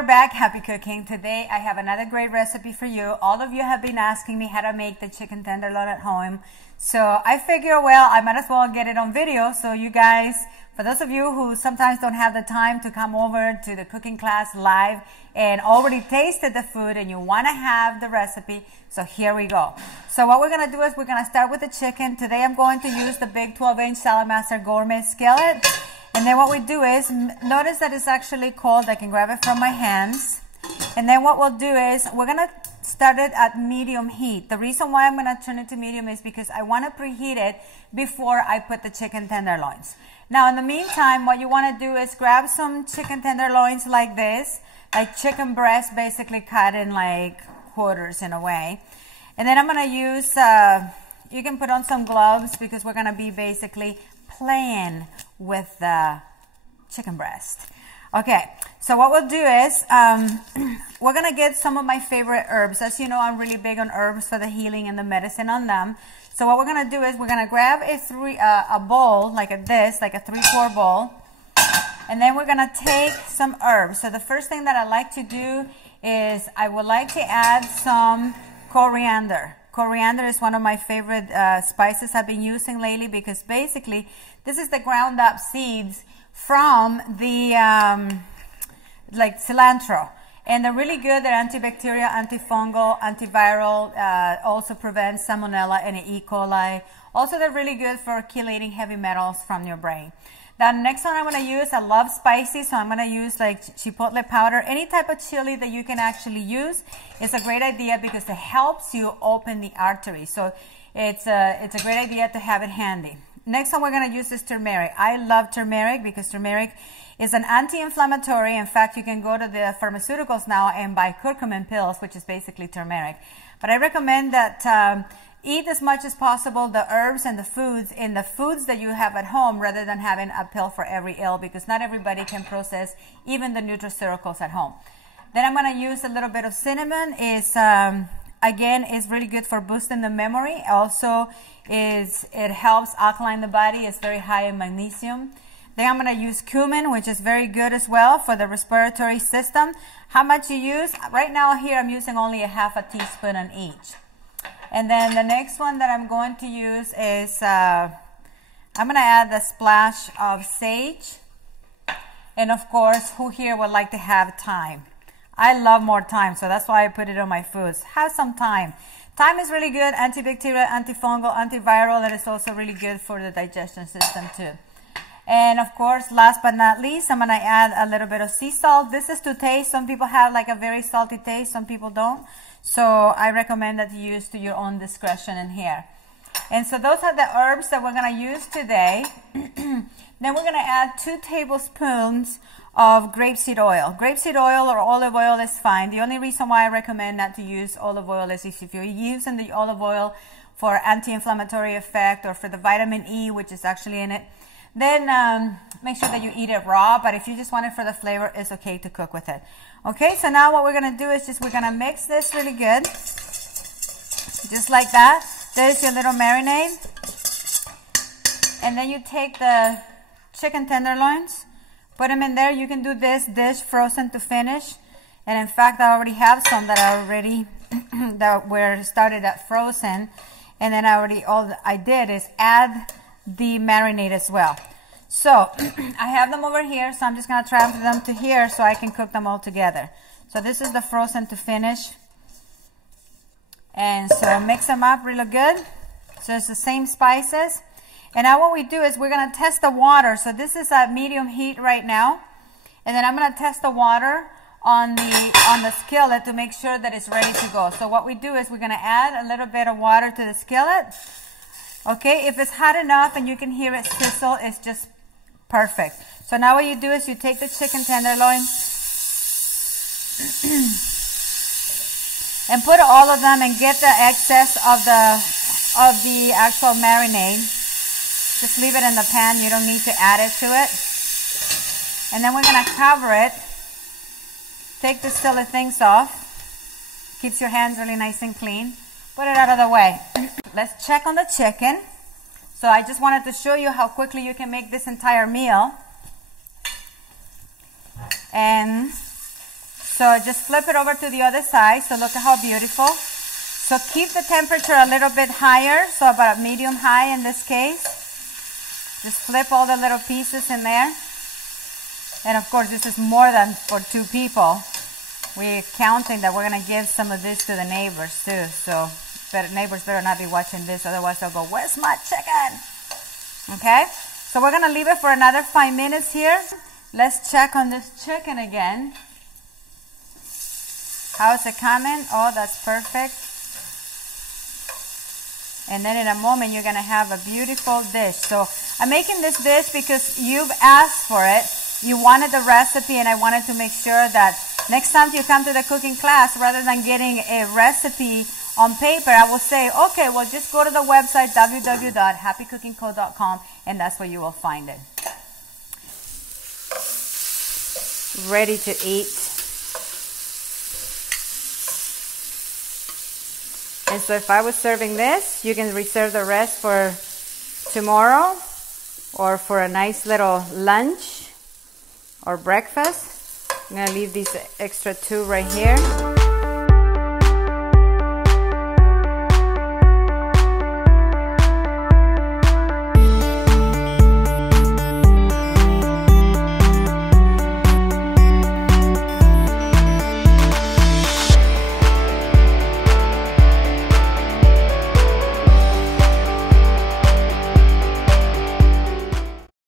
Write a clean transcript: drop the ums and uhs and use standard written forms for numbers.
are back. Happy cooking. Today I have another great recipe for you. All of you have been asking me how to make the chicken tenderloin at home. So I figure, well, I might as well get it on video. So you guys, for those of you who sometimes don't have the time to come over to the cooking class live and already tasted the food and you want to have the recipe, so here we go. So what we're going to do is we're going to start with the chicken. Today I'm going to use the big 12-inch Saladmaster Gourmet skillet. And then what we do is, notice that it's actually cold. I can grab it from my hands. And then what we'll do is, we're going to start it at medium heat. The reason why I'm going to turn it to medium is because I want to preheat it before I put the chicken tenderloins. Now in the meantime, what you want to do is grab some chicken tenderloins like this, like chicken breast basically cut in like quarters in a way. And then I'm going to use, you can put on some gloves because we're going to be basically playing with the chicken breast. Okay, so what we'll do is we're gonna get some of my favorite herbs. As you know, I'm really big on herbs for the healing and the medicine on them. So what we're gonna do is we're gonna grab a bowl like this, like a 3/4 bowl, and then we're gonna take some herbs. So the first thing that I like to do is I would like to add some coriander. Coriander is one of my favorite spices I've been using lately because basically this is the ground up seeds from the like cilantro, and they're really good. They're antibacterial, antifungal, antiviral, also prevent salmonella and E. coli. Also they're really good for chelating heavy metals from your brain. The next one I'm going to use, I love spicy, so I'm going to use like chipotle powder. Any type of chili that you can actually use is a great idea because it helps you open the artery. So it's a great idea to have it handy. Next one we're going to use is turmeric. I love turmeric because turmeric is an anti-inflammatory. In fact, you can go to the pharmaceuticals now and buy curcumin pills, which is basically turmeric. But I recommend that eat as much as possible the herbs and the foods that you have at home rather than having a pill for every ill, because not everybody can process even the nutraceuticals at home. Then I'm going to use a little bit of cinnamon. Again, is really good for boosting the memory. Also, it helps alkaline the body. It's very high in magnesium. Then I'm going to use cumin, which is very good as well for the respiratory system. How much you use? Right now here I'm using only a half a teaspoon on each. And then the next one that I'm going to use is, I'm going to add a splash of sage. And of course, who here would like to have thyme? I love more thyme, so that's why I put it on my foods. Have some thyme. Thyme is really good, antibacterial, antifungal, antiviral, and it's also really good for the digestion system too. And of course, last but not least, I'm going to add a little bit of sea salt. This is to taste. Some people have like a very salty taste, some people don't. So I recommend that you use to your own discretion in here. And so those are the herbs that we're going to use today. Then we're going to add 2 tablespoons of grapeseed oil. Grapeseed oil or olive oil is fine. The only reason why I recommend not to use olive oil is if you're using the olive oil for anti-inflammatory effect or for the vitamin E, which is actually in it, then make sure that you eat it raw. But if you just want it for the flavor, it's okay to cook with it. Okay, so now what we're going to do is we're going to mix this really good. Just like that. There's your little marinade. And then you take the chicken tenderloins, put them in there. You can do this dish frozen to finish. And in fact, I already have some that are already, that were started at frozen. And then all I did is add the marinade as well. So I have them over here, so I'm just going to transfer them to here so I can cook them all together. So this is the frozen to finish. And so mix them up really good. So it's the same spices. And now what we do is we're going to test the water. So this is at medium heat right now. And then I'm going to test the water on the skillet to make sure that it's ready to go. So what we do is we're going to add a little bit of water to the skillet. Okay, if it's hot enough and you can hear it sizzle, it's just perfect. So now what you do is you take the chicken tenderloin and put all of them and get the excess of the actual marinade. Just leave it in the pan. You don't need to add it to it. And then we're going to cover it. Take the silly things off. Keeps your hands really nice and clean. Put it out of the way. Let's check on the chicken. So I just wanted to show you how quickly you can make this entire meal. And So just flip it over to the other side. So look at how beautiful. So keep the temperature a little bit higher, so about medium high in this case. Just flip all the little pieces in there. And of course, this is more than for 2 people. We're counting that we're going to give some of this to the neighbors too. So neighbors better not be watching this, otherwise they'll go, where's my chicken? Okay, so we're going to leave it for another 5 minutes here. Let's check on this chicken again. How's it coming? Oh, that's perfect. And then in a moment, you're going to have a beautiful dish. So I'm making this dish because you've asked for it. You wanted the recipe, and I wanted to make sure that next time you come to the cooking class, rather than getting a recipe on paper, I will say, okay, well, just go to the website, www.happycookingco.com, and that's where you will find it. Ready to eat. And so if I was serving this, you can reserve the rest for tomorrow or for a nice little lunch or breakfast. I'm going to leave these extra 2 right here.